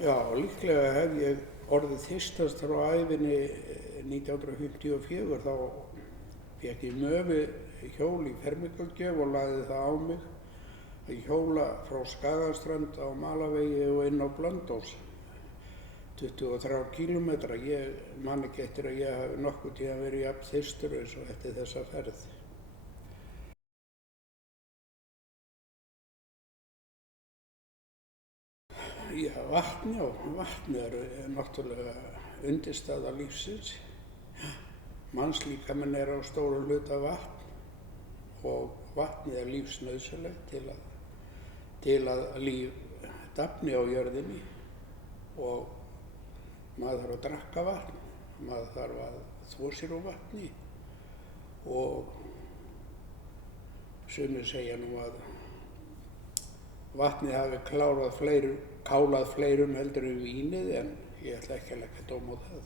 Já, líklega hef ég orðið þyrstastur á ævinni 1954. Þá fékk ég möfi hjól í fermingargjöf og lagði það á mig að hjóla frá Skagaströnd á Malavegi og inn á Blönduós. 23 kílómetra. Ég man ekki eftir að ég hafi nokkuð tíma verið jafn þyrstur eins og eftir þessa ferð. Já, vatn er náttúrulega undirstaða lífsins. Mannslíkaminn er á stórum hluta vatn og vatnið er lífsnauðsynlegt til að líf dafni á jörðinni, og maður þarf að drekka vatn, maður þarf að þvo sér úr vatni, og sumir segja nú að vatnið hafi kálað fleirum heldur en vínið, en ég ætla ekki að leggja dóm á það.